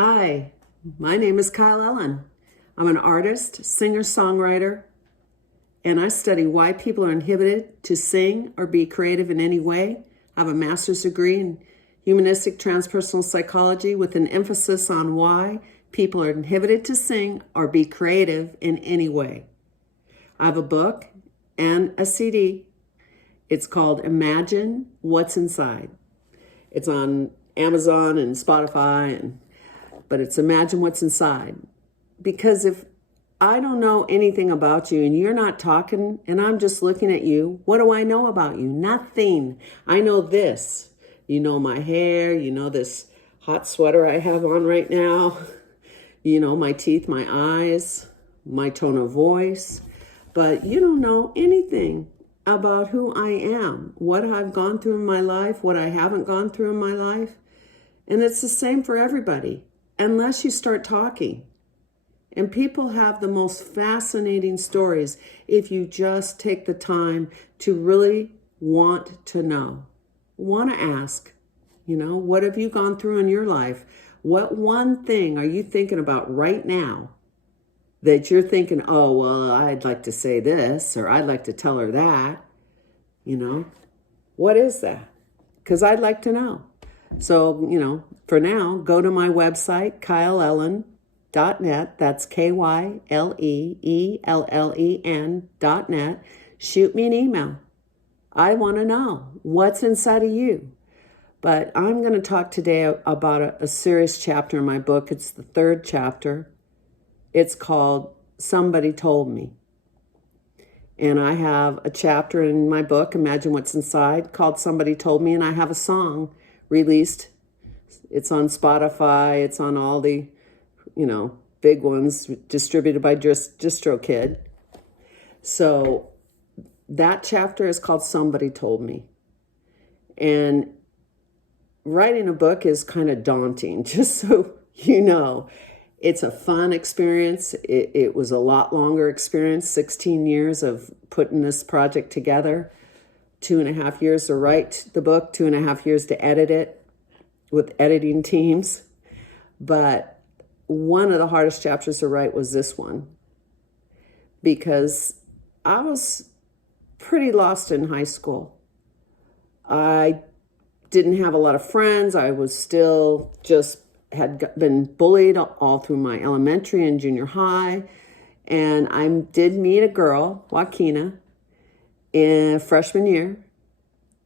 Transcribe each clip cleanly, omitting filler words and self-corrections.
Hi, my name is Kyle Ellen. I'm an artist, singer-songwriter, and I study why people are inhibited to sing or be creative in any way. I have a master's degree in humanistic transpersonal psychology with an emphasis on why people are inhibited to sing or be creative in any way. I have a book and a CD. It's called Imagine What's Inside. It's on Amazon and Spotify, but it's Imagine What's Inside. Because if I don't know anything about you and you're not talking and I'm just looking at you, what do I know about you? Nothing. I know this. You know my hair, you know this hot sweater I have on right now, you know my teeth, my eyes, my tone of voice, but you don't know anything about who I am, what I've gone through in my life, what I haven't gone through in my life. And it's the same for everybody, unless you start talking. And people have the most fascinating stories if you just take the time to really want to know, want to ask, what have you gone through in your life? What one thing are you thinking about right now that you're thinking, oh, well, I'd like to say this, or I'd like to tell her that, What is that? Because I'd like to know. So, for now, go to my website, KyleEllen.net. That's KYLEELLEN.net. Shoot me an email. I want to know what's inside of you. But I'm going to talk today about a serious chapter in my book. It's the third chapter. It's called Somebody Told Me. And I have a chapter in my book, Imagine What's Inside, called Somebody Told Me. And I have a song released. It's on Spotify. It's on all the, big ones, distributed by DistroKid. So that chapter is called Somebody Told Me. And writing a book is kind of daunting, just so you know. It's a fun experience. It was a lot longer experience, 16 years of putting this project together, 2.5 years to write the book, 2.5 years to edit it with editing teams. But one of the hardest chapters to write was this one, because I was pretty lost in high school. I didn't have a lot of friends. I was still had been bullied all through my elementary and junior high. And I did meet a girl, Joaquina, in freshman year,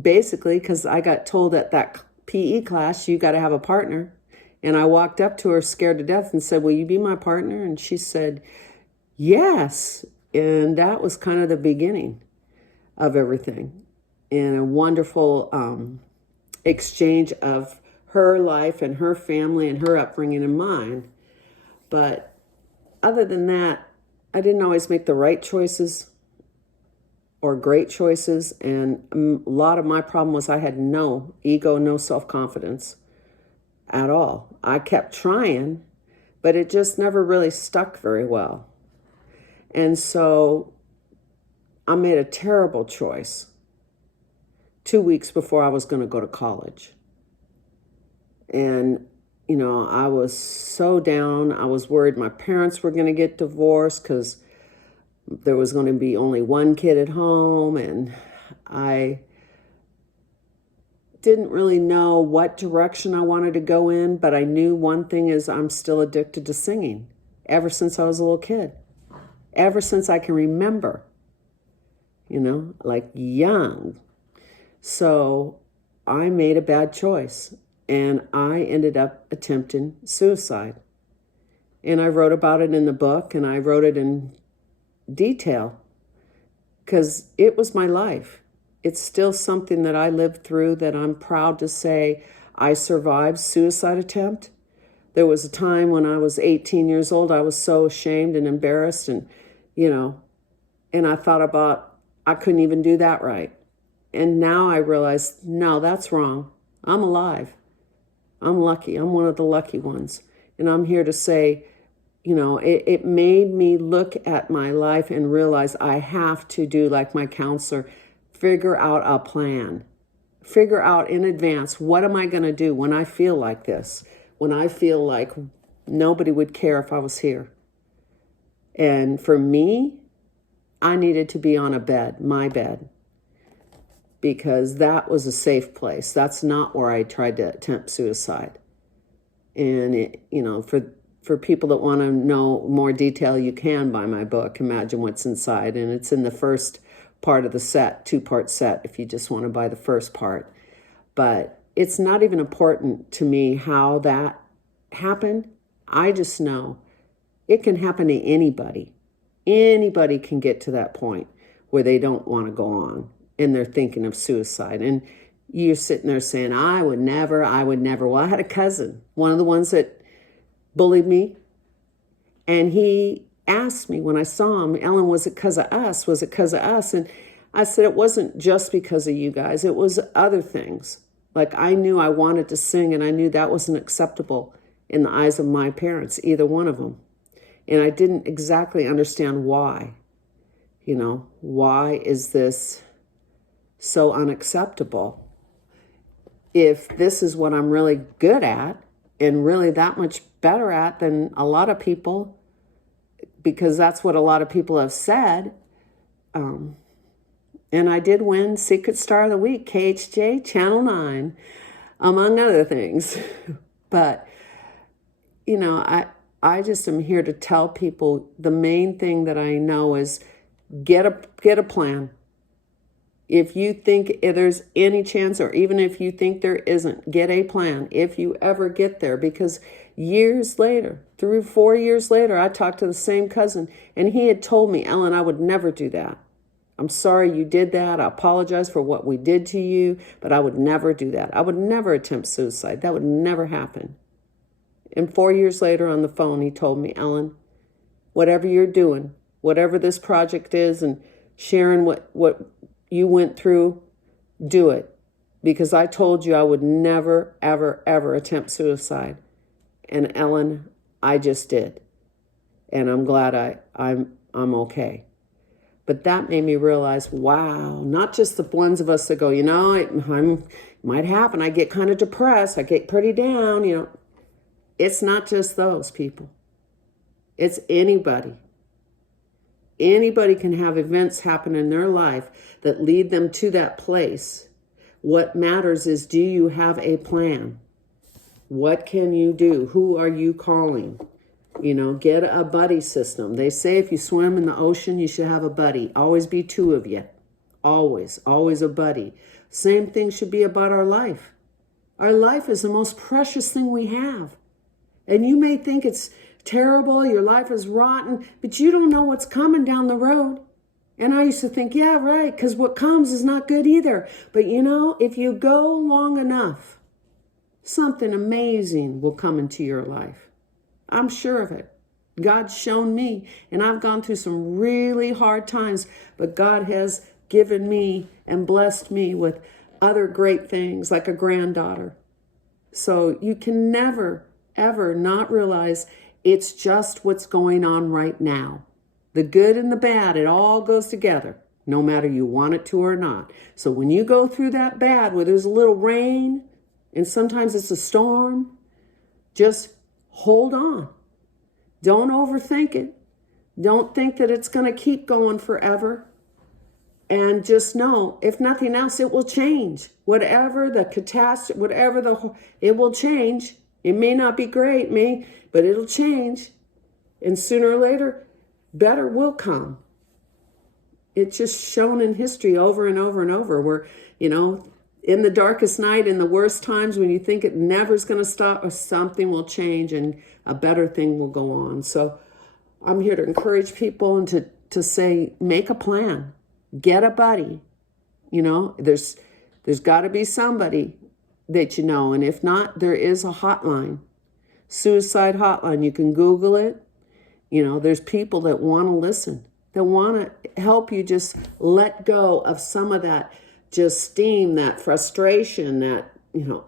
basically because I got told at that PE class, you got to have a partner. And I walked up to her scared to death and said, will you be my partner? And she said, yes. And that was kind of the beginning of everything. And a wonderful exchange of her life and her family and her upbringing and mine. But other than that, I didn't always make the right choices or great choices. And a lot of my problem was I had no ego, no self-confidence at all. I kept trying, but it just never really stuck very well. And so I made a terrible choice 2 weeks before I was going to go to college. And, I was so down. I was worried my parents were going to get divorced because there was going to be only one kid at home. And I didn't really know what direction I wanted to go in. But I knew one thing is I'm still addicted to singing ever since I was a little kid. Ever since I can remember, like young. So I made a bad choice. And I ended up attempting suicide. And I wrote about it in the book, and I wrote it in detail because it was my life. It's still something that I lived through that I'm proud to say I survived suicide attempt. There was a time when I was 18 years old, I was so ashamed and embarrassed and I thought about, I couldn't even do that right. And now I realize, no, that's wrong. I'm alive. I'm lucky. I'm one of the lucky ones. And I'm here to say, it made me look at my life and realize I have to do like my counselor, figure out a plan. Figure out in advance, what am I going to do when I feel like this? when I feel like nobody would care if I was here. And for me, I needed to be on a bed, my bed, because that was a safe place. That's not where I tried to attempt suicide. And for people that want to know more detail, you can buy my book, Imagine What's Inside, and it's in the first part of the set, 2-part set, if you just want to buy the first part. But it's not even important to me how that happened. I just know it can happen to anybody. Anybody can get to that point where they don't want to go on and they're thinking of suicide. And you're sitting there saying, I would never. Well, I had a cousin, one of the ones that bullied me. And he asked me when I saw him, Ellen, was it because of us? Was it because of us? And I said, it wasn't just because of you guys. It was other things. Like I knew I wanted to sing and I knew that wasn't acceptable in the eyes of my parents, either one of them. And I didn't exactly understand why. Why is this so unacceptable? If this is what I'm really good at and really that much better at than a lot of people, because that's what a lot of people have said. And I did win Secret Star of the Week, KHJ Channel 9, among other things. But, I just am here to tell people the main thing that I know is get a plan. If you think there's any chance, or even if you think there isn't, get a plan if you ever get there. Because years later, 3 or 4 years later, I talked to the same cousin and he had told me, Ellen, I would never do that. I'm sorry you did that. I apologize for what we did to you, but I would never do that. I would never attempt suicide. That would never happen. And 4 years later on the phone, he told me, Ellen, whatever you're doing, whatever this project is and sharing what you went through, do it. Because I told you I would never, ever, ever attempt suicide. And Ellen, I just did. And I'm glad I'm okay. But that made me realize, wow, not just the ones of us that go, it might happen. I get kind of depressed. I get pretty down, It's not just those people. It's anybody. Anybody can have events happen in their life that lead them to that place. What matters is, do you have a plan? What can you do? Who are you calling? Get a buddy system. They say if you swim in the ocean, you should have a buddy. Always be 2 of you. Always a buddy. Same thing should be about our life. Our life is the most precious thing we have. And you may think it's terrible, your life is rotten, but you don't know what's coming down the road. And I used to think, yeah, right, because what comes is not good either. But if you go long enough, something amazing will come into your life. I'm sure of it. God's shown me, and I've gone through some really hard times, but God has given me and blessed me with other great things like a granddaughter. So you can never, ever not realize it's just what's going on right now. The good and the bad, it all goes together, no matter you want it to or not. So when you go through that bad where there's a little rain and sometimes it's a storm, just hold on. Don't overthink it. Don't think that it's going to keep going forever. And just know, if nothing else, it will change. Whatever the catastrophe, it will change. It may not be great, but it'll change. And sooner or later, better will come. It's just shown in history over and over and over where, in the darkest night, in the worst times when you think it never's going to stop, something will change and a better thing will go on. So I'm here to encourage people and to say, make a plan. Get a buddy. There's got to be somebody that you know. And if not, there is a hotline. Suicide hotline. You can Google it. There's people that want to listen, that want to help you just let go of some of that just steam, that frustration, that,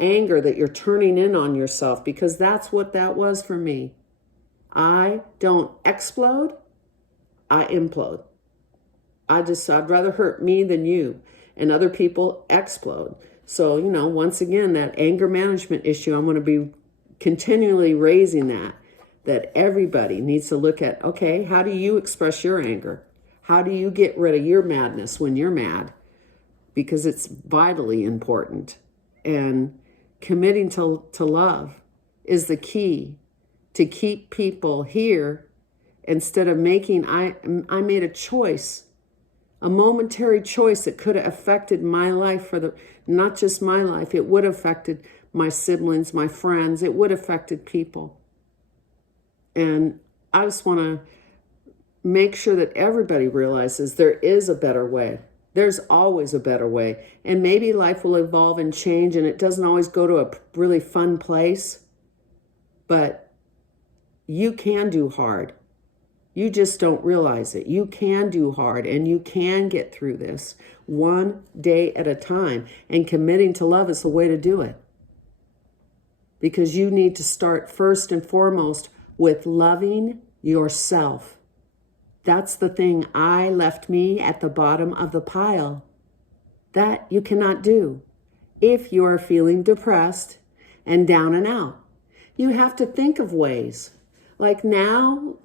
anger that you're turning in on yourself, because that's what that was for me. I don't explode, I implode. I'd rather hurt me than you, and other people explode. So, once again, that anger management issue, I'm going to be continually raising that everybody needs to look at, okay, how do you express your anger? How do you get rid of your madness when you're mad? Because it's vitally important. And committing to love is the key to keep people here instead of making, I made a choice, a momentary choice that could have affected my life not just my life, it would have affected my siblings, my friends, it would have affected people. And I just want to make sure that everybody realizes there is a better way. There's always a better way. And maybe life will evolve and change, and it doesn't always go to a really fun place. But you can do hard. You just don't realize it. You can do hard, and you can get through this one day at a time. And committing to love is the way to do it. Because you need to start first and foremost with loving yourself. That's the thing I left me at the bottom of the pile. That you cannot do if you are feeling depressed and down and out. You have to think of ways. Like now,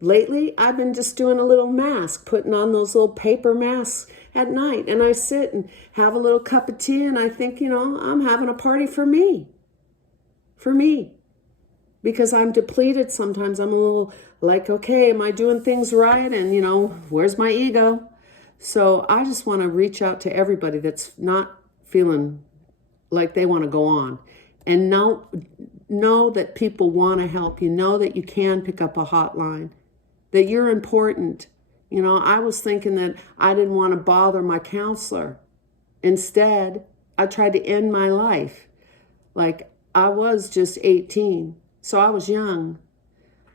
lately, I've been just doing a little mask, putting on those little paper masks at night. And I sit and have a little cup of tea and I think, I'm having a party for me. For me. Because I'm depleted sometimes. I'm a little like, okay, am I doing things right? And, where's my ego? So I just want to reach out to everybody that's not feeling like they want to go on. And know that people want to help you. Know that you can pick up a hotline. That you're important. I was thinking that I didn't want to bother my counselor. Instead, I tried to end my life. Like, I was just 18. So I was young,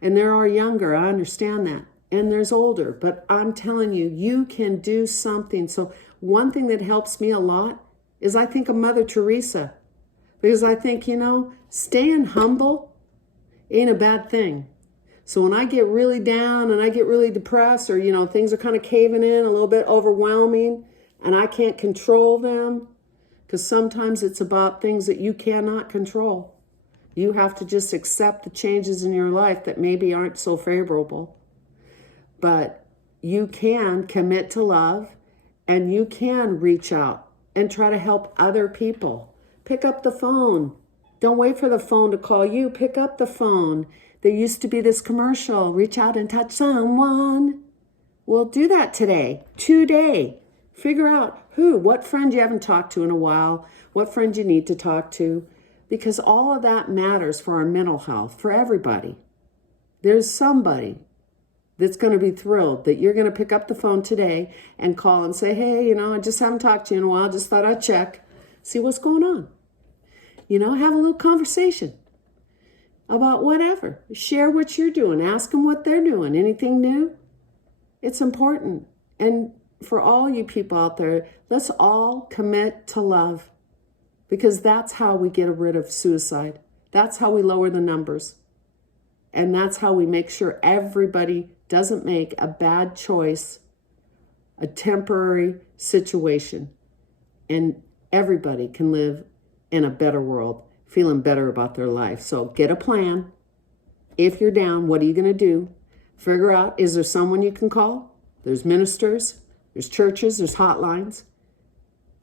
and there are younger, I understand that, and there's older, but I'm telling you, you can do something. So one thing that helps me a lot is I think of Mother Teresa, because I think, staying humble ain't a bad thing. So when I get really down and I get really depressed or, things are kind of caving in, a little bit overwhelming, and I can't control them, because sometimes it's about things that you cannot control. You have to just accept the changes in your life that maybe aren't so favorable. But you can commit to love, and you can reach out and try to help other people. Pick up the phone. Don't wait for the phone to call you. Pick up the phone. There used to be this commercial, reach out and touch someone. Well, do that today. Figure out what friend you haven't talked to in a while, what friend you need to talk to. Because all of that matters for our mental health, for everybody. There's somebody that's going to be thrilled that you're going to pick up the phone today and call and say, hey, I just haven't talked to you in a while. Just thought I'd check, see what's going on. Have a little conversation about whatever. Share what you're doing. Ask them what they're doing. Anything new? It's important. And for all you people out there, let's all commit to love. Because that's how we get rid of suicide. That's how we lower the numbers. And that's how we make sure everybody doesn't make a bad choice, a temporary situation. And everybody can live in a better world, feeling better about their life. So get a plan. If you're down, what are you going to do? Figure out, is there someone you can call? There's ministers, there's churches, there's hotlines.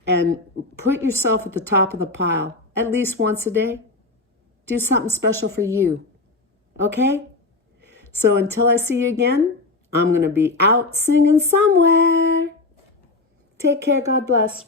And put yourself at the top of the pile at least once a day. Do something special for you. Okay? So until I see you again, I'm going to be out singing somewhere. Take care. God bless.